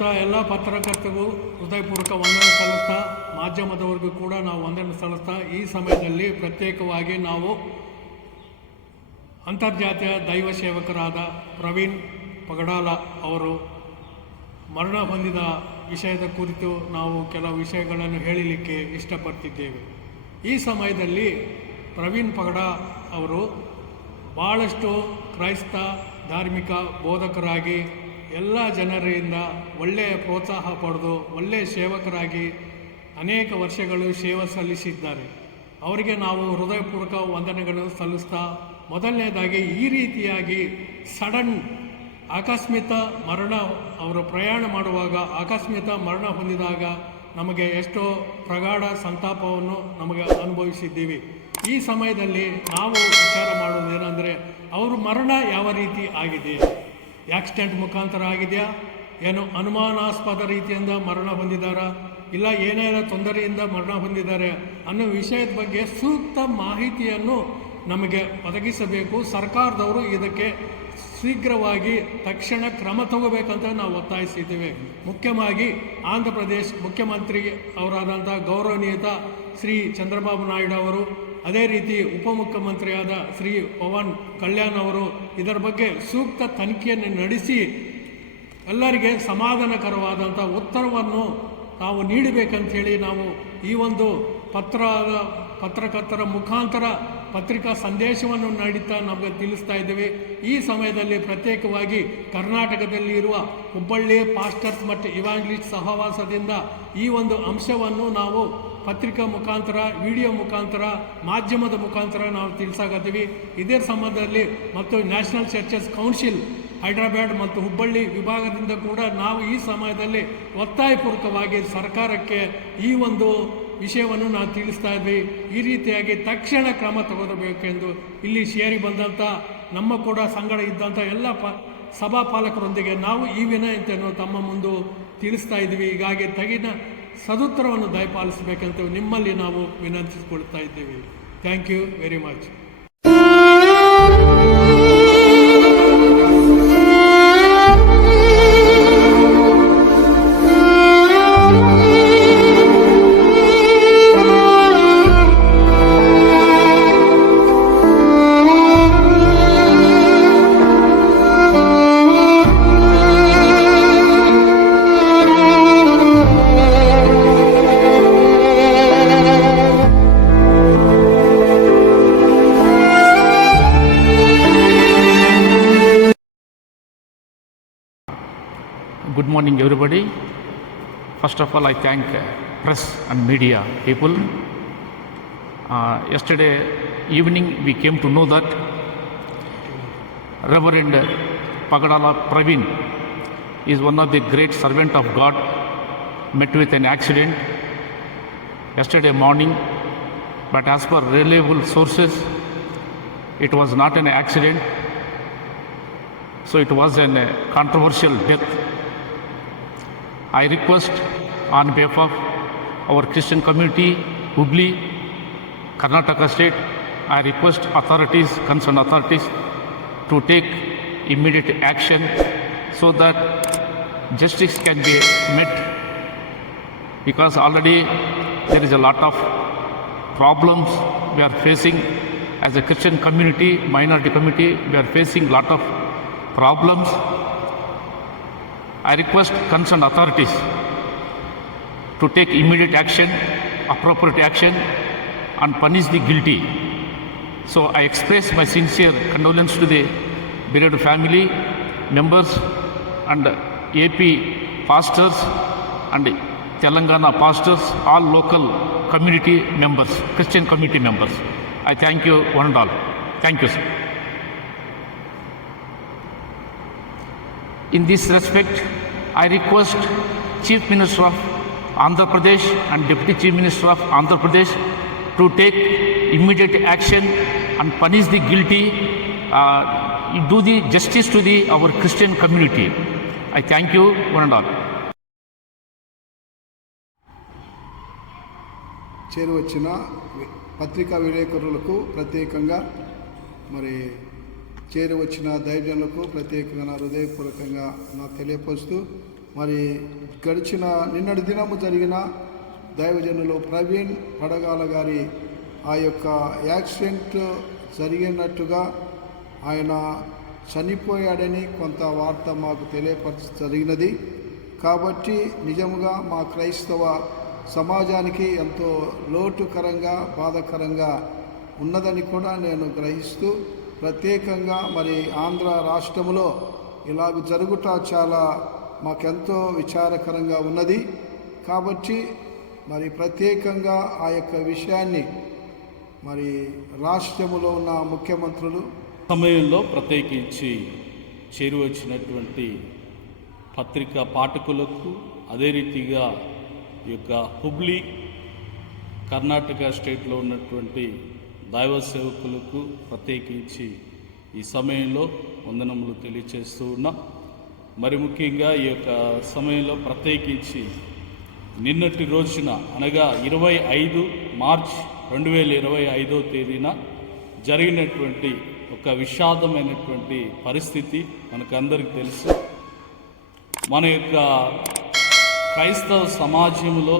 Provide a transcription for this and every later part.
ಬಂದಂಥ ಎಲ್ಲ ಪತ್ರಕರ್ತರಿಗೂ ಹೃದಯಪೂರ್ವಕ ವಂದನೆ ಸಲ್ಲಿಸ್ತಾ, ಮಾಧ್ಯಮದವರಿಗೂ ಕೂಡ ನಾವು ವಂದನೆ ಸಲ್ಲಿಸ್ತಾ, ಈ ಸಮಯದಲ್ಲಿ ಪ್ರತ್ಯೇಕವಾಗಿ ನಾವು ಅಂತರ್ಜಾತೀಯ ದೈವ ಸೇವಕರಾದ ಪ್ರವೀಣ್ ಪಗಡಾಲ ಅವರು ಮರಣ ಹೊಂದಿದ ವಿಷಯದ ಕುರಿತು ನಾವು ಕೆಲವು ವಿಷಯಗಳನ್ನು ಹೇಳಲಿಕ್ಕೆ ಇಷ್ಟಪಡ್ತಿದ್ದೇವೆ. ಈ ಸಮಯದಲ್ಲಿ ಪ್ರವೀಣ್ ಪಗಡ ಅವರು ಭಾಳಷ್ಟು ಕ್ರೈಸ್ತ ಧಾರ್ಮಿಕ ಬೋಧಕರಾಗಿ ಎಲ್ಲ ಜನರಿಂದ ಒಳ್ಳೆಯ ಪ್ರೋತ್ಸಾಹ ಪಡೆದು ಒಳ್ಳೆಯ ಸೇವಕರಾಗಿ ಅನೇಕ ವರ್ಷಗಳು ಸೇವೆ ಸಲ್ಲಿಸಿದ್ದಾರೆ. ಅವರಿಗೆ ನಾವು ಹೃದಯಪೂರ್ವಕ ವಂದನೆಗಳನ್ನು ಸಲ್ಲಿಸ್ತಾ ಮೊದಲನೇದಾಗಿ ಈ ರೀತಿಯಾಗಿ ಸಡನ್ ಆಕಸ್ಮಿತ ಮರಣ ಅವರು ಪ್ರಯಾಣ ಮಾಡುವಾಗ ಆಕಸ್ಮಿತ ಮರಣ ಹೊಂದಿದಾಗ ನಮಗೆ ಎಷ್ಟೋ ಪ್ರಗಾಢ ಸಂತಾಪವನ್ನು ನಮಗೆ ಅನುಭವಿಸಿದ್ದೀವಿ. ಈ ಸಮಯದಲ್ಲಿ ನಾವು ವಿಚಾರ ಮಾಡುವುದೇನೆಂದರೆ, ಅವರು ಮರಣ ಯಾವ ರೀತಿ ಆಗಿದೆ? ಆಕ್ಸಿಡೆಂಟ್ ಮುಖಾಂತರ ಆಗಿದೆಯಾ? ಏನು ಅನುಮಾನಾಸ್ಪದ ರೀತಿಯಿಂದ ಮರಣ ಹೊಂದಿದಾರಾ? ಇಲ್ಲ ಏನೇನೋ ತೊಂದರೆಯಿಂದ ಮರಣ ಹೊಂದಿದ್ದಾರೆ ಅನ್ನೋ ವಿಷಯದ ಬಗ್ಗೆ ಸೂಕ್ತ ಮಾಹಿತಿಯನ್ನು ನಮಗೆ ಒದಗಿಸಬೇಕು. ಸರ್ಕಾರದವರು ಇದಕ್ಕೆ ಶೀಘ್ರವಾಗಿ ತಕ್ಷಣ ಕ್ರಮ ತಗೋಬೇಕಂತ ನಾವು ಒತ್ತಾಯಿಸಿದ್ದೇವೆ. ಮುಖ್ಯವಾಗಿ ಆಂಧ್ರ ಪ್ರದೇಶ ಮುಖ್ಯಮಂತ್ರಿ ಅವರಾದಂಥ ಗೌರವನೀಯತ ಶ್ರೀ ಚಂದ್ರಬಾಬು ನಾಯ್ಡು ಅವರು ಅದೇ ರೀತಿ ಉಪಮುಖ್ಯಮಂತ್ರಿಯಾದ ಶ್ರೀ ಪವನ್ ಕಲ್ಯಾಣ್ ಅವರು ಇದರ ಬಗ್ಗೆ ಸೂಕ್ತ ತನಿಖೆಯನ್ನು ನಡೆಸಿ ಎಲ್ಲರಿಗೆ ಸಮಾಧಾನಕರವಾದಂಥ ಉತ್ತರವನ್ನು ನಾವು ನೀಡಬೇಕಂಥೇಳಿ ನಾವು ಈ ಒಂದು ಪತ್ರ ಪತ್ರಕರ್ತರ ಮುಖಾಂತರ ಪತ್ರಿಕಾ ಸಂದೇಶವನ್ನು ನಡೀತಾ ನಮಗೆ ತಿಳಿಸ್ತಾ ಇದ್ದೇವೆ. ಈ ಸಮಯದಲ್ಲಿ ಪ್ರತ್ಯೇಕವಾಗಿ ಕರ್ನಾಟಕದಲ್ಲಿ ಇರುವ ಹುಬ್ಬಳ್ಳಿ, ಪಾಸ್ಟರ್ಸ್ ಮತ್ತು ಇವಾಂಗ್ಲಿಸ್ಟ್ ಸಹವಾಸದಿಂದ ಈ ಒಂದು ಅಂಶವನ್ನು ನಾವು ಪತ್ರಿಕಾ ಮುಖಾಂತರ, ವಿಡಿಯೋ ಮುಖಾಂತರ, ಮಾಧ್ಯಮದ ಮುಖಾಂತರ ನಾವು ತಿಳಿಸಾಕತ್ತೀವಿ. ಇದೇ ಸಂಬಂಧದಲ್ಲಿ ಮತ್ತು ನ್ಯಾಷನಲ್ ಚರ್ಚಸ್ ಕೌನ್ಸಿಲ್ ಹೈದರಾಬಾದ್ ಮತ್ತು ಹುಬ್ಬಳ್ಳಿ ವಿಭಾಗದಿಂದ ಕೂಡ ನಾವು ಈ ಸಮಯದಲ್ಲಿ ಒತ್ತಾಯಪೂರ್ವಕವಾಗಿ ಸರ್ಕಾರಕ್ಕೆ ಈ ಒಂದು ವಿಷಯವನ್ನು ನಾವು ತಿಳಿಸ್ತಾ ಇದ್ವಿ. ಈ ರೀತಿಯಾಗಿ ತಕ್ಷಣ ಕ್ರಮ ತೆಗೆದುಬೇಕೆಂದು ಇಲ್ಲಿ ಸೇರಿ ಬಂದಂಥ ನಮ್ಮ ಕೂಡ ಸಂಗಡ ಇದ್ದಂಥ ಎಲ್ಲ ಪ, ಸಭಾಪಾಲಕರೊಂದಿಗೆ ನಾವು ಈ ವಿನಂತಿಯನ್ನು ತಮ್ಮ ಮುಂದೆ ತಿಳಿಸ್ತಾ ಇದ್ವಿ. ಹೀಗಾಗಿ ತಗಿನ ಸದುತ್ತರವನ್ನು ದಯಪಾಲಿಸಬೇಕಂತ ನಿಮ್ಮಲ್ಲಿ ನಾವು ವಿನಂತಿಸಿಕೊಳ್ತಾ ಇದ್ದೇವೆ. Thank you very much Good morning, everybody. First of all, I thank uh, press and media people. Uh, yesterday evening, we came to know that Reverend Pagadala Praveen is one of the great servant of God, met with an accident yesterday morning, but as per reliable sources, it was not an accident, so it was a controversial death. I request on behalf of our Christian community, Hubli, Karnataka state, I request authorities, concerned authorities, to take immediate action so that justice can be met. Because already there is a lot of problems we are facing. As a Christian community, minority community, we are facing a lot of problems I request concerned authorities to take immediate action, appropriate action, and punish the guilty. So I express my sincere condolence to the bereaved family, members, and AP pastors and Telangana pastors, all local community members, Christian community members. I thank you one and all. Thank you, sir. In this respect, I request Chief Minister of Andhra Pradesh and Deputy Chief Minister of Andhra Pradesh to take immediate action and punish the guilty, uh, do the justice to the our Christian community. I thank you one and all. చేరువచ్చిన వి- పత్రికా విలేకరులకు ప్రత్యేకంగా మరి చేరివచ్చిన దైవజనులకు ప్రత్యేకంగా నా హృదయపూర్వకంగా నా తెలియపరుస్తూ మరి గడిచిన నిన్నటి దినము జరిగిన దైవజనులు ప్రవీణ్ పడగాల గారి ఆ యొక్క యాక్సిడెంట్ జరిగినట్టుగా ఆయన చనిపోయాడని కొంత వార్త మాకు తెలియపరచ జరిగినది. కాబట్టి నిజముగా మా క్రైస్తవ సమాజానికి ఎంతో లోటుకరంగా బాధకరంగా ఉన్నదని కూడా నేను గ్రహిస్తూ ప్రత్యేకంగా మరి ఆంధ్ర రాష్ట్రములో ఇలాగ జరుగుట చాలా మాకెంతో విచారకరంగా ఉన్నది. కాబట్టి మరి ప్రత్యేకంగా ఆ యొక్క విషయాన్ని మరి రాష్ట్రములో ఉన్న ముఖ్యమంత్రులు సమయంలో ప్రత్యేకించి చేరువచ్చినటువంటి పత్రికా పాఠకులకు అదే రీతిగా ఈ యొక్క హుబ్లీ కర్ణాటక స్టేట్లో ఉన్నటువంటి దైవ సేవకులకు ప్రత్యేకించి ఈ సమయంలో వందనములు తెలియచేస్తూ ఉన్నా. మరి ముఖ్యంగా ఈ యొక్క సమయంలో ప్రత్యేకించి నిన్నటి రోజున అనగా ఇరవై ఐదు మార్చ్ రెండు వేల ఇరవై ఐదో తేదీన జరిగినటువంటి ఒక విషాదమైనటువంటి పరిస్థితి మనకందరికి తెలుసు. మన యొక్క క్రైస్తవ సమాజంలో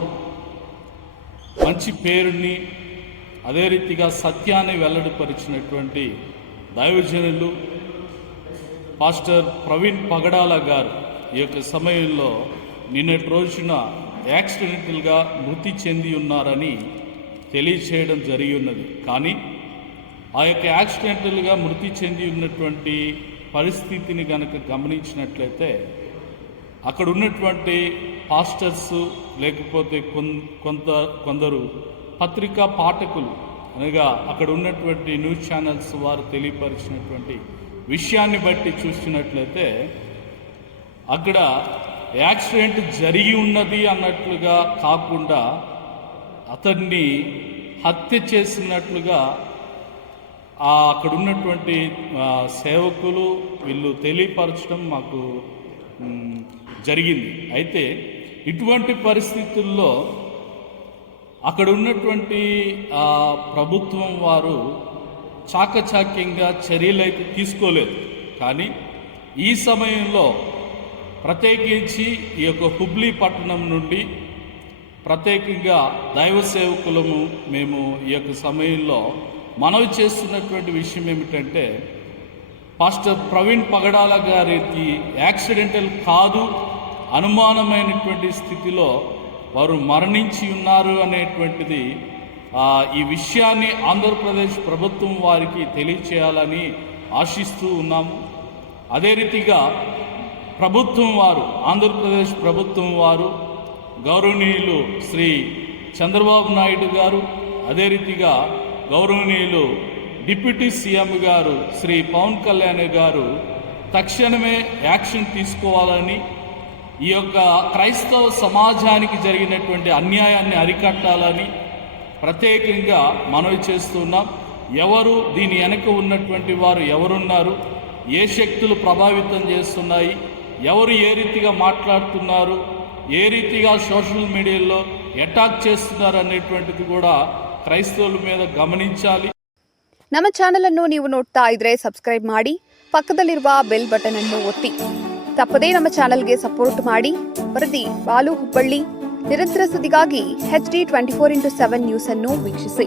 మంచి పేరుని అదే రీతిగా సత్యాన్ని వెల్లడిపరిచినటువంటి దైవజనులు పాస్టర్ ప్రవీణ్ పగడాల గారు ఈ యొక్క సమయంలో నిన్నటి రోజున యాక్సిడెంటల్గా మృతి చెంది ఉన్నారని తెలియచేయడం జరిగి ఉన్నది. కానీ ఆ యొక్క యాక్సిడెంటల్గా మృతి చెంది ఉన్నటువంటి పరిస్థితిని కనుక గమనించినట్లయితే అక్కడ ఉన్నటువంటి పాస్టర్స్ లేకపోతే కొంత కొందరు పత్రికా పాఠకులు అనగా అక్కడ ఉన్నటువంటి న్యూస్ ఛానల్స్ వారు తెలియపరిచినటువంటి విషయాన్ని బట్టి చూసినట్లయితే అక్కడ యాక్సిడెంట్ జరిగి ఉన్నది అన్నట్లుగా కాకుండా అతన్ని హత్య చేసినట్లుగా అక్కడ ఉన్నటువంటి సేవకులు వీళ్ళు తెలియపరచడం మాకు జరిగింది. అయితే ఇటువంటి పరిస్థితుల్లో అక్కడ ఉన్నటువంటి ప్రభుత్వం వారు చాకచాక్యంగా చర్యలు అయితే తీసుకోలేదు. కానీ ఈ సమయంలో ప్రత్యేకించి ఈ యొక్క హుబ్లీ పట్టణం నుండి ప్రత్యేకంగా దైవ సేవకులము మేము ఈ యొక్క సమయంలో మనవి చేస్తున్నటువంటి విషయం ఏమిటంటే పాస్టర్ ప్రవీణ్ పగడాల గారికి యాక్సిడెంటల్ కాదు అనుమానమైనటువంటి స్థితిలో వారు మరణించి ఉన్నారు అనేటువంటిది ఈ విషయాన్ని ఆంధ్రప్రదేశ్ ప్రభుత్వం వారికి తెలియచేయాలని ఆశిస్తూ ఉన్నాము. అదే రీతిగా ప్రభుత్వం వారు ఆంధ్రప్రదేశ్ ప్రభుత్వం వారు గౌరవనీయులు శ్రీ చంద్రబాబు నాయుడు గారు అదే రీతిగా గౌరవనీయులు డిప్యూటీ సీఎం గారు శ్రీ పవన్ కళ్యాణ్ గారు తక్షణమే యాక్షన్ తీసుకోవాలని ఈ యొక్క క్రైస్తవ సమాజానికి జరిగినటువంటి అన్యాయాన్ని అరికట్టాలని ప్రత్యేకంగా మనవి చేస్తున్నాం ఎవరు దీని వెనక ఉన్నటువంటి వారు ఎవరున్నారు ఏ శక్తులు ప్రభావితం చేస్తున్నాయి ఎవరు ఏ రీతిగా మాట్లాడుతున్నారు ఏ రీతిగా సోషల్ మీడియాలో అటాక్ చేస్తున్నారు అనేటువంటిది కూడా క్రైస్తవుల మీద ಗಮನಿಂಚಾಲಿ ನಮ್ಮ ಚಾನೆಲ್ ಅನ್ನು ನೀವು ನೋಡ್ತಾ ಇದ್ರೆ ಸಬ್ಸ್ಕ್ರೈಬ್ ಮಾಡಿ ಪಕ್ಕದಲ್ಲಿರುವ ಬೆಲ್ ಬಟನ್ ಅನ್ನು ಒತ್ತಿ ತಪ್ಪದೇ ನಮ್ಮ ಚಾನೆಲ್ಗೆ ಸಪೋರ್ಟ್ ಮಾಡಿ. ವರದಿ ಬಾಲು ಹುಬ್ಬಳ್ಳಿ. ನಿರಂತರ ಸುದ್ದಿಗಾಗಿ H D twenty four into seven news ಅನ್ನು ವೀಕ್ಷಿಸಿ.